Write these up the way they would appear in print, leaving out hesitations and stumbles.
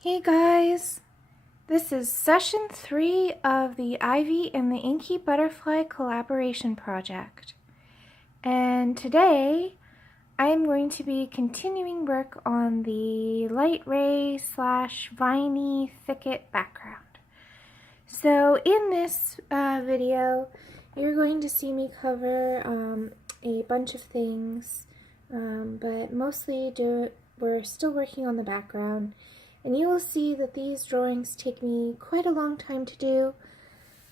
Hey guys, this is session 3 of the Ivy and the Inky Butterfly collaboration project. And today I'm going to be continuing work on the light ray / viney thicket background. So in this video you're going to see me cover a bunch of things, but mostly we're still working on the background. And you will see that these drawings take me quite a long time to do,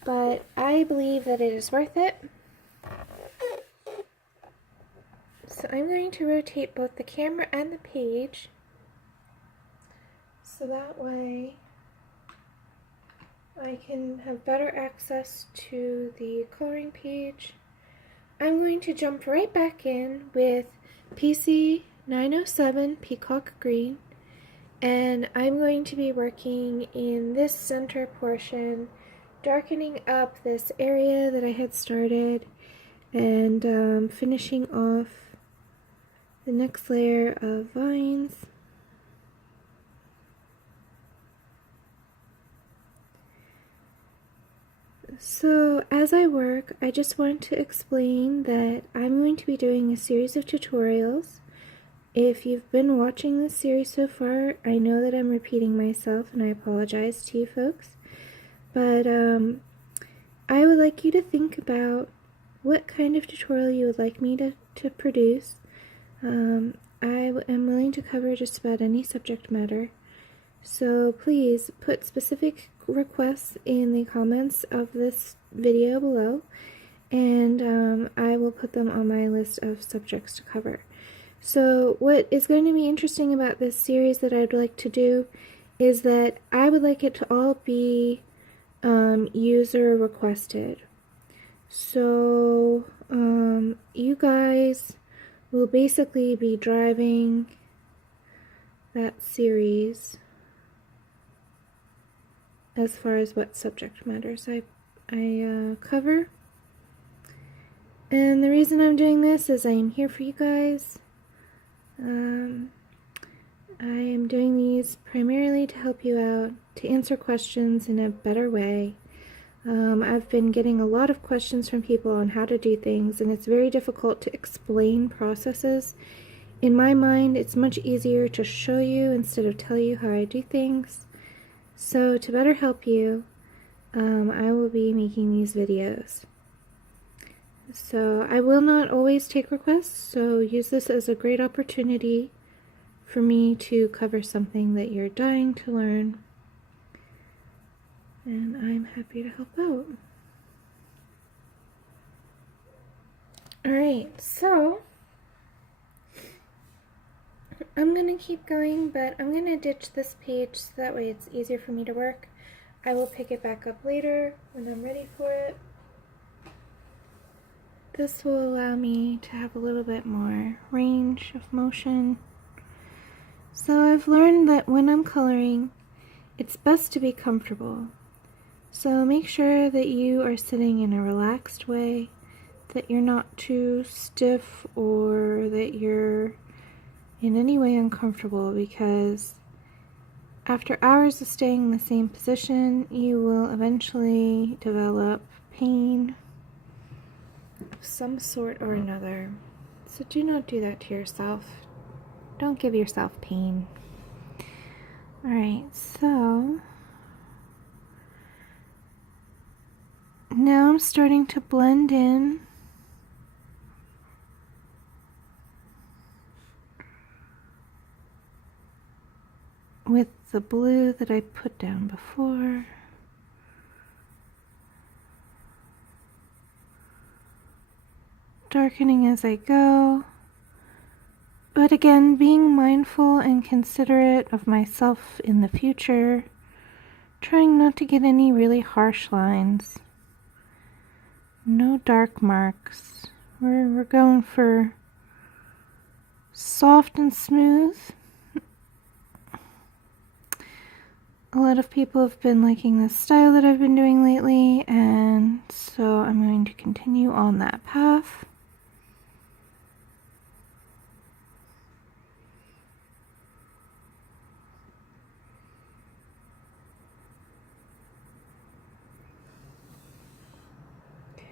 but I believe that it is worth it. So I'm going to rotate both the camera and the page, so that way I can have better access to the coloring page. I'm going to jump right back in with PC 907 Peacock Green. And I'm going to be working in this center portion, darkening up this area that I had started, and finishing off the next layer of vines. So as I work, I just want to explain that I'm going to be doing a series of tutorials. If you've been watching this series so far, I know that I'm repeating myself, and I apologize to you folks, but I would like you to think about what kind of tutorial you would like me to produce. I am willing to cover just about any subject matter, so please put specific requests in the comments of this video below, and I will put them on my list of subjects to cover. So what is going to be interesting about this series that I'd like to do is that I would like it to all be user requested. So you guys will basically be driving that series as far as what subject matters I cover. And the reason I'm doing this is I am here for you guys. I am doing these primarily to help you out, to answer questions in a better way. I've been getting a lot of questions from people on how to do things, and it's very difficult to explain processes. In my mind, it's much easier to show you instead of tell you how I do things. So to better help you, I will be making these videos. So I will not always take requests, so use this as a great opportunity for me to cover something that you're dying to learn, and I'm happy to help out. Alright, so I'm going to keep going, but I'm going to ditch this page so that way it's easier for me to work. I will pick it back up later when I'm ready for it. This will allow me to have a little bit more range of motion. So I've learned that when I'm coloring, it's best to be comfortable. So make sure that you are sitting in a relaxed way, that you're not too stiff or that you're in any way uncomfortable, because after hours of staying in the same position, you will eventually develop pain of some sort or another. So do not do that to yourself. Don't give yourself pain. Alright, so now I'm starting to blend in with the blue that I put down before. Darkening as I go, but again being mindful and considerate of myself in the future, trying not to get any really harsh lines. No dark marks. We're going for soft and smooth. A lot of people have been liking this style that I've been doing lately, and so I'm going to continue on that path.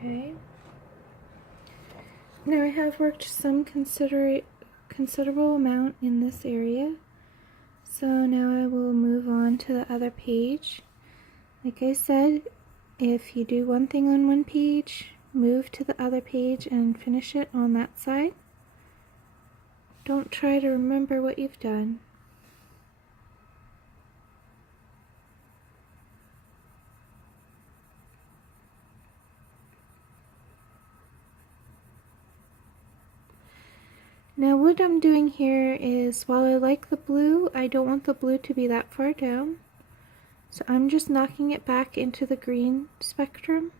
Okay. Now I have worked some considerable amount in this area, so now I will move on to the other page. Like I said, if you do one thing on one page, move to the other page and finish it on that side. Don't try to remember what you've done. Now what I'm doing here is, while I like the blue, I don't want the blue to be that far down. So I'm just knocking it back into the green spectrum.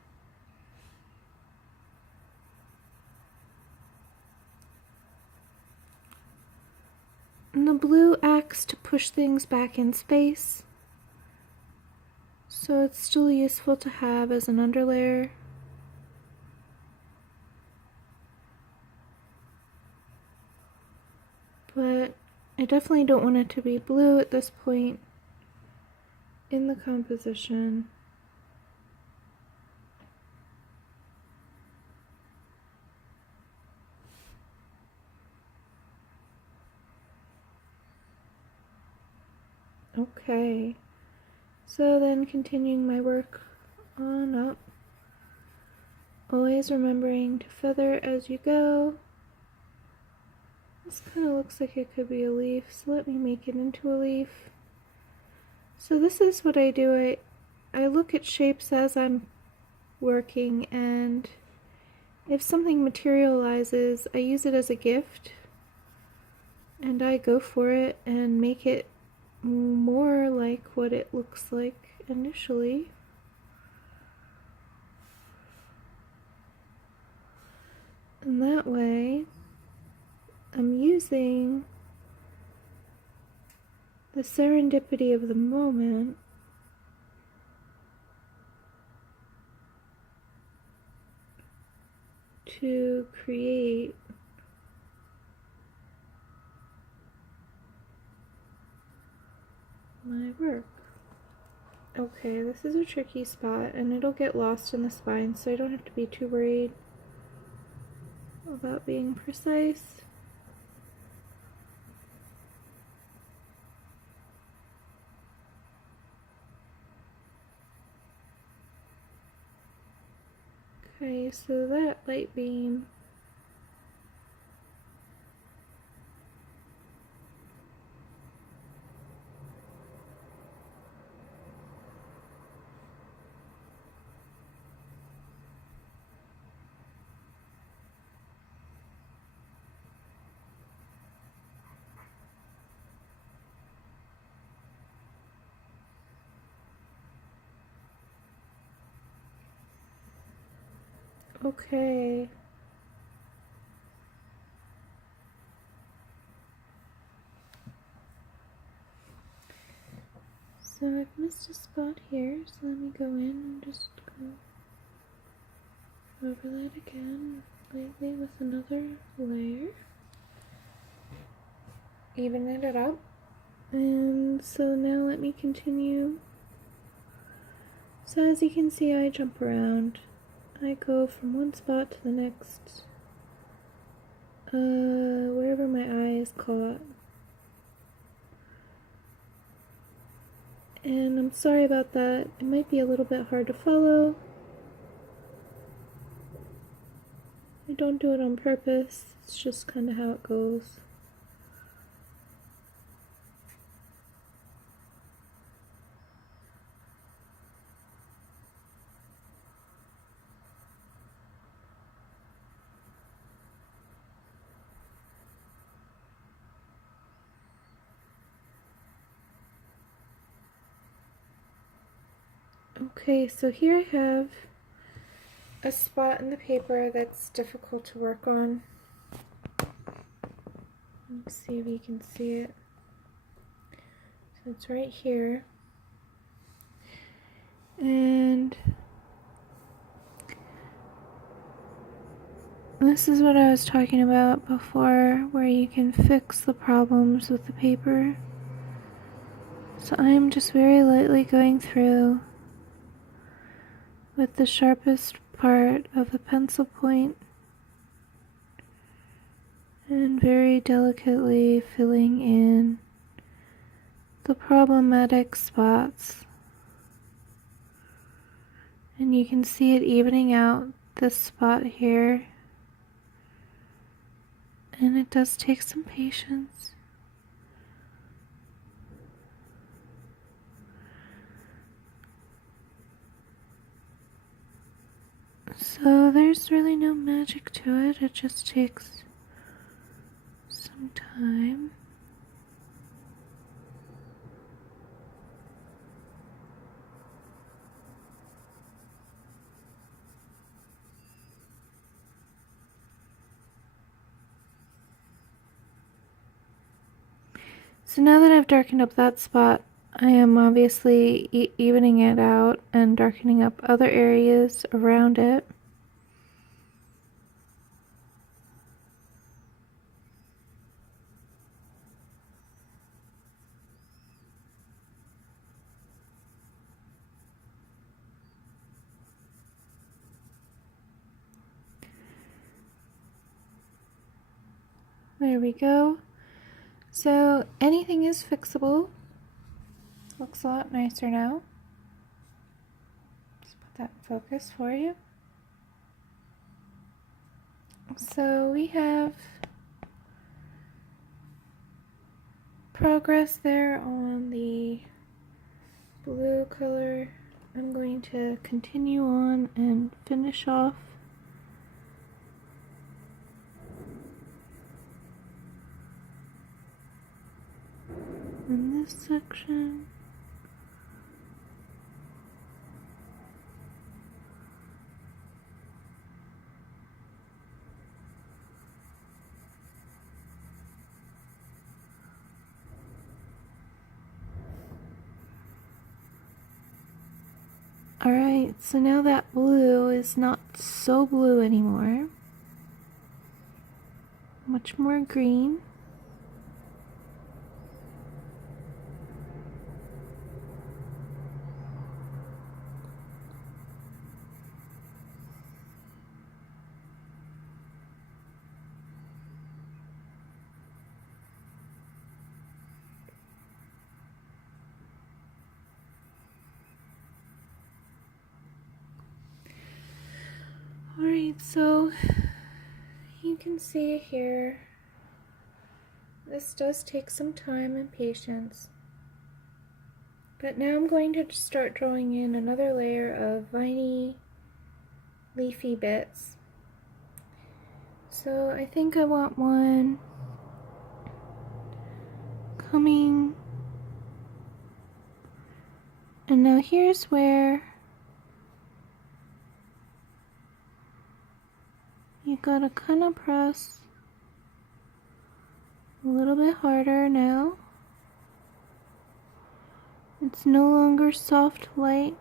And the blue acts to push things back in space, so it's still useful to have as an underlayer. But I definitely don't want it to be blue at this point in the composition. Okay, so then continuing my work on up, always remembering to feather as you go. This kind of looks like it could be a leaf, so let me make it into a leaf. So this is what I do. I look at shapes as I'm working, and if something materializes, I use it as a gift, and I go for it and make it more like what it looks like initially. And that way, I'm using the serendipity of the moment to create my work. Okay, this is a tricky spot, and it'll get lost in the spine, so I don't have to be too worried about being precise. Okay, so that light beam okay. So I've missed a spot here, so let me go in and just go over that again lightly with another layer. Even it up. And so now let me continue. So as you can see, I jump around. I go from one spot to the next, wherever my eye is caught. And I'm sorry about that. It might be a little bit hard to follow. I don't do it on purpose. It's just kind of how it goes. Okay, so here I have a spot in the paper that's difficult to work on. Let's see if you can see it. So it's right here. And this is what I was talking about before, where you can fix the problems with the paper. So I'm just very lightly going through with the sharpest part of the pencil point and very delicately filling in the problematic spots. And you can see it evening out this spot here. And it does take some patience. So there's really no magic to it, it just takes some time. So now that I've darkened up that spot, I am obviously evening it out and darkening up other areas around it. There we go. So anything is fixable. Looks a lot nicer now. Just put that in focus for you. So we have progress there on the blue color. I'm going to continue on and finish off in this section. Alright, so now that blue is not so blue anymore. Much more green. Alright, so you can see here, this does take some time and patience. But now I'm going to start drawing in another layer of viney, leafy bits. So I think I want one coming, and now here's where you gotta kind of press a little bit harder now. It's no longer soft, light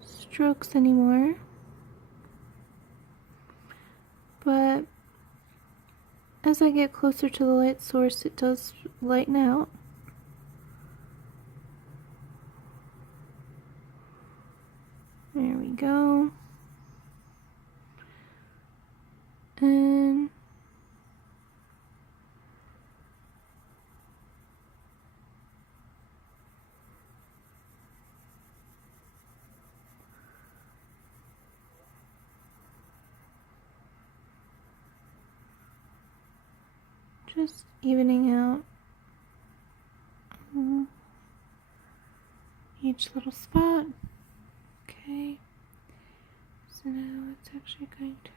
strokes anymore. But as I get closer to the light source, it does lighten out. There we go. And just evening out each little spot. Okay, so now it's actually going to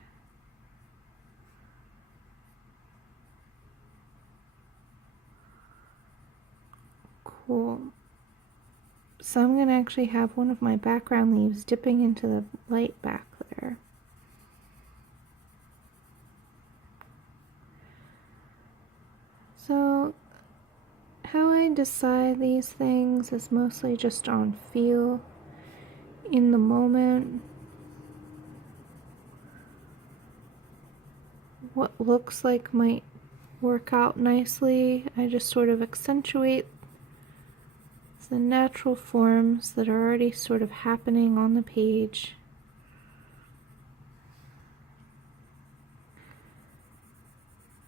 cool. So I'm going to actually have one of my background leaves dipping into the light back there. So how I decide these things is mostly just on feel in the moment. What looks like might work out nicely, I just sort of accentuate the natural forms that are already sort of happening on the page.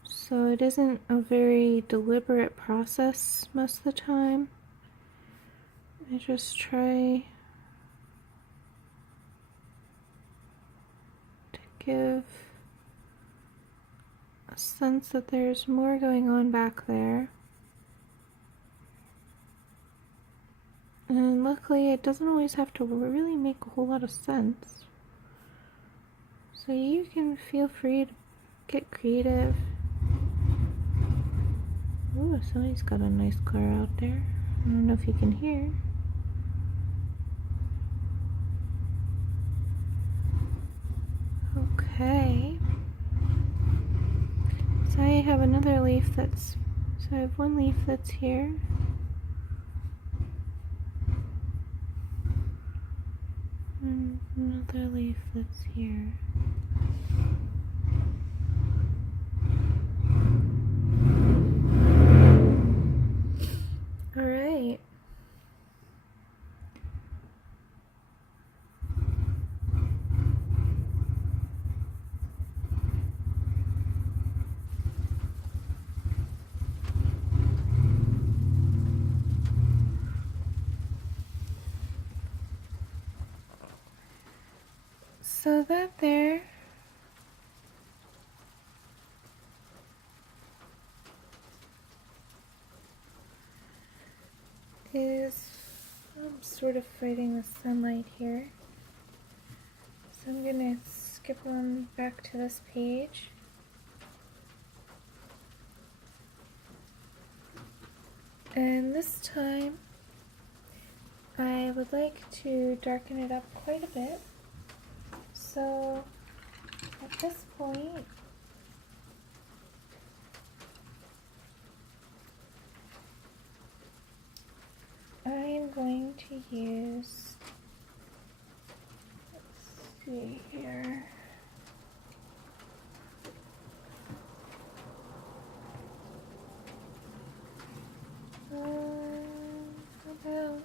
So it isn't a very deliberate process most of the time. I just try to give a sense that there's more going on back there. And luckily it doesn't always have to really make a whole lot of sense. So you can feel free to get creative. Ooh, somebody's got a nice car out there. I don't know if you can hear. Okay. So I have another leaf that's, so I have one leaf that's here. And another leaf that's here. Alright. So that there is, I'm sort of fighting the sunlight here. So I'm gonna skip on back to this page. And this time I would like to darken it up quite a bit. So at this point, I am going to use, let's see here, about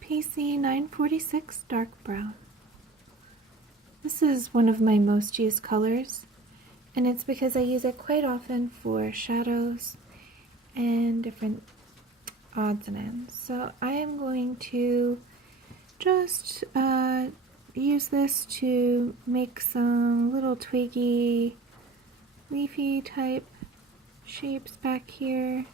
PC 946 dark brown. This is one of my most used colors, and it's because I use it quite often for shadows and different odds and ends. So I am going to just use this to make some little twiggy, leafy type shapes back here.